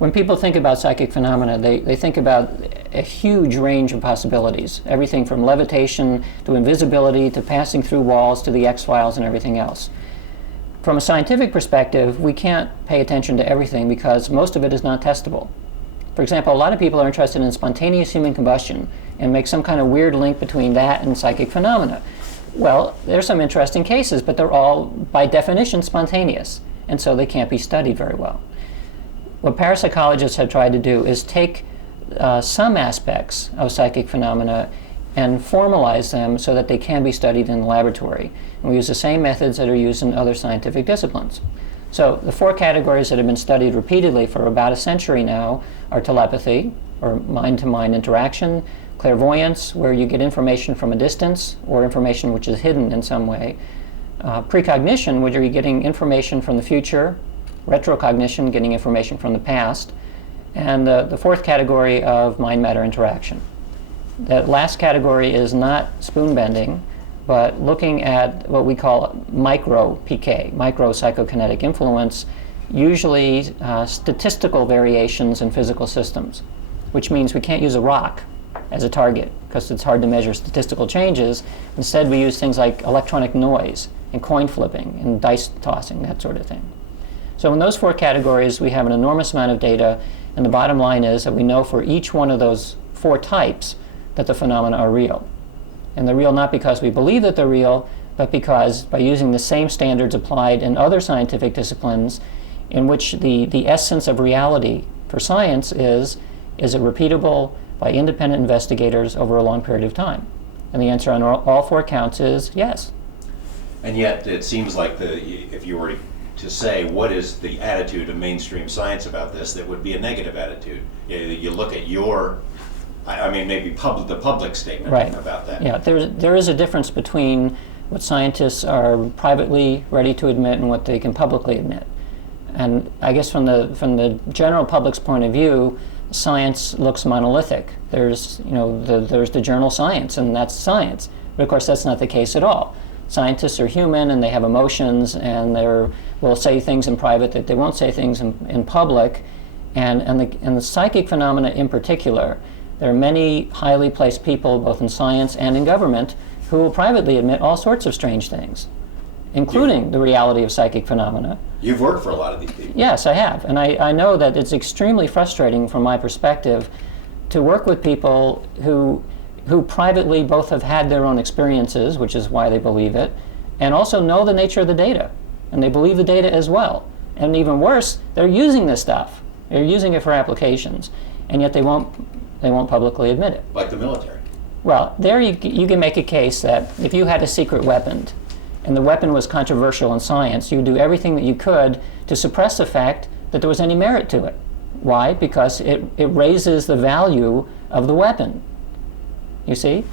When people think about psychic phenomena, they think about a huge range of possibilities, everything from levitation to invisibility to passing through walls to the X-Files and everything else. From a scientific perspective, we can't pay attention to everything because most of it is not testable. For example, a lot of people are interested in spontaneous human combustion and make some kind of weird link between that and psychic phenomena. Well, there's some interesting cases, but they're all, by definition, spontaneous, and so they can't be studied very well. What parapsychologists have tried to do is take some aspects of psychic phenomena and formalize them so that they can be studied in the laboratory. And we use the same methods that are used in other scientific disciplines. So the 4 categories that have been studied repeatedly for about a century now are telepathy, or mind-to-mind interaction, clairvoyance, where you get information from a distance or information which is hidden in some way, precognition, where you're getting information from the future, retrocognition, getting information from the past, and the 4th category of mind-matter interaction. That last category is not spoon bending, but looking at what we call micro PK, micro psychokinetic influence, usually statistical variations in physical systems, which means we can't use a rock as a target because it's hard to measure statistical changes. Instead, we use things like electronic noise and coin flipping and dice tossing, that sort of thing. So in those 4 categories, we have an enormous amount of data, and the bottom line is that we know for each one of those 4 types that the phenomena are real. And they're real not because we believe that they're real, but because by using the same standards applied in other scientific disciplines, in which the essence of reality for science is it repeatable by independent investigators over a long period of time? And the answer on all 4 counts is yes. And yet it seems like if you were to say what is the attitude of mainstream science about this, that would be a negative attitude. You look at maybe the public statement right. about that. Yeah, there is a difference between what scientists are privately ready to admit and what they can publicly admit. And I guess from the general public's point of view, science looks monolithic. There's the journal Science, and that's science. But of course, that's not the case at all. Scientists are human, and they have emotions, and will say things in private that they won't say things in public. And the psychic phenomena in particular, there are many highly placed people, both in science and in government, who will privately admit all sorts of strange things, including the reality of psychic phenomena. You've worked for a lot of these people. Yes, I have. And I know that it's extremely frustrating from my perspective to work with people who privately both have had their own experiences, which is why they believe it, and also know the nature of the data. And they believe the data as well. And even worse, they're using this stuff. They're using it for applications, and yet they won't publicly admit it. Like the military. Well, there you can make a case that if you had a secret weapon, and the weapon was controversial in science, you would do everything that you could to suppress the fact that there was any merit to it. Why? Because it raises the value of the weapon. You see?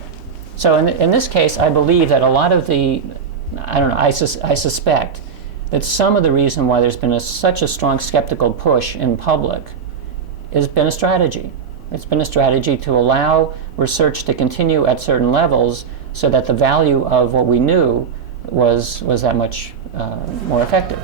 So in this case, I believe that a lot of I suspect that some of the reason why there's been such a strong skeptical push in public has been a strategy. It's been a strategy to allow research to continue at certain levels so that the value of what we knew was that much more effective.